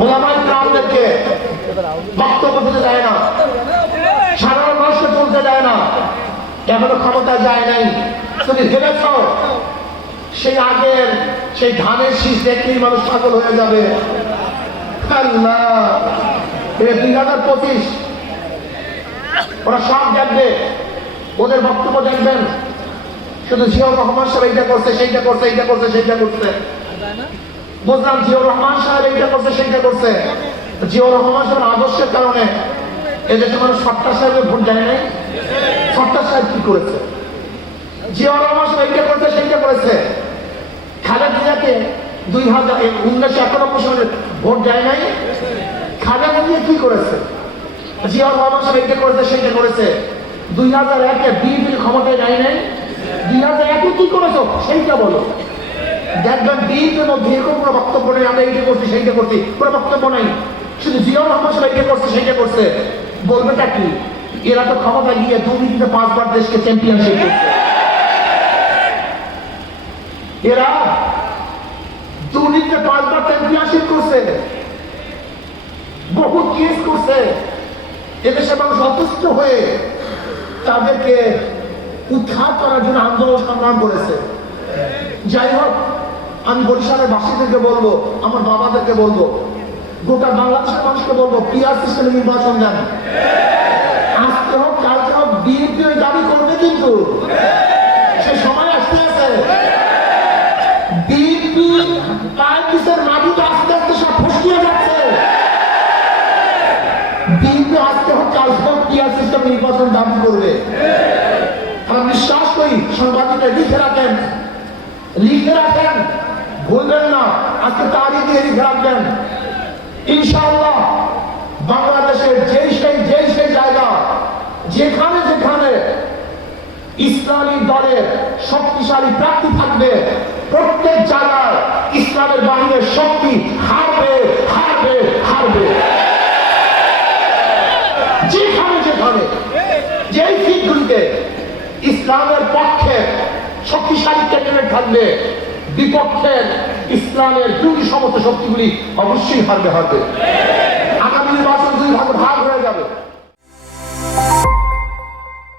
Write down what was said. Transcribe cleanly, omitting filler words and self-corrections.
ওলামায়ে কেরামদেরকে বক্তব্য দিতে দেয় না, সাধারণ মানুষকে চলতে দেয় না। এখনো ক্ষমতা যায় নাই। তুমি ভেবেছ সেই আগের সেই ধানের শীষ দেখলেই মানুষ পাগল হয়ে যাবে? আল্লাহ, 2025 ওরা সব দেখবে, ওদের বক্তব্য দেখবেন। শুধু জিয়াউর রহমান সাহেব এইটা করছে, সেইটা করছে, এইটা করছে, সেইটা করছে। বুঝলাম জিয়াউর রহমান সাহেব এইটা করছে, সেইটা করছে। জিয়াউর রহমান সাহেবের আদর্শের কারণে এদেশে মানুষ সরকার সাহেবের ভোট দেয় নাই। সরকার সাহেব কি করেছে? জিয়াউর রহমান সাহেব এইটা করছে, সেইটা করেছে। খালেদা জিয়াকে 1991 সালে ভোট দেয় নাই। খালেদা জিয়া কি করেছে? জিয়াউর রহমান সাহেব এইটা করেছে, সেইটা করেছে। 2001-এ বিএনপি ক্ষমতায় নেয় নাই। 2001-এ কি করেছো সেইটা বলো। দেখবেন বিএনপির মধ্যে এরকম কোনো বক্তব্য নেই, আমরা এইটা করছি, সেইটা করছি, কোনো বক্তব্য নাই। শুধু জিয়াউর রহমান সাহেব এইটা করছে, সেইটা করছে। বলবেটা কি? এরা তো ক্ষমতায় গিয়ে দুর্নীতিতে 5 বার দেশকে চ্যাম্পিয়নশিপ করছে। এরা দুর্নীতিতে 5 বার চ্যাম্পিয়নশিপ করছে, বহু কেস করছে। এদেশে মানুষ অসুস্থ হয়ে তাদেরকে উদ্ধার করার জন্য আন্দোলন সংগ্রাম করেছে। যাই হোক, আমি বরিশালের বাসীদেরকে বলবো, আমার বাবাদেরকে বলবো, গোটা বাংলাদেশের মানুষকে বলবো, পিআর সিস্টেমে নির্বাচন দেন। আজকে হোক কালকে হোক বিএনপি ওই দাবি করবে, কিন্তু সে সময় আসতে আছে। বিএনপি পাইপিসের মাটি তো আস্তে আস্তে সব ফসকিয়ে যাচ্ছে। বিএনপি আজকে হোক কালকে হোক পিআর সিস্টেম নির্বাচন দাবি করবে। আমি বিশ্বাস করি, সাংবাদিকরা লিখে রাখেন, লিখে রাখেন, ভুলবেন না। আজকে তারিখ দিয়ে লিখে রাখবেন। ইনশাআল্লাহ বাংলাদেশের যে সেই জায়গা, যেখানে যেখানে ইসলামী দলের শক্তিশালী প্রার্থী থাকবে, প্রত্যেক জায়গায় ইসলামের বাহিনীর শক্তি হারবে, হারবে, হারবে। যেখানে যেখানে যেই সিটগুলিতে ইসলামের পক্ষে শক্তিশালী ক্যান্ডিডেট থাকবে, বিপক্ষের ইসলামের দুটি সমস্ত শক্তিগুলি অবশ্যই হারবে, হারবে। আগামী নির্বাচন 2 ভাগ হয়ে যাবে।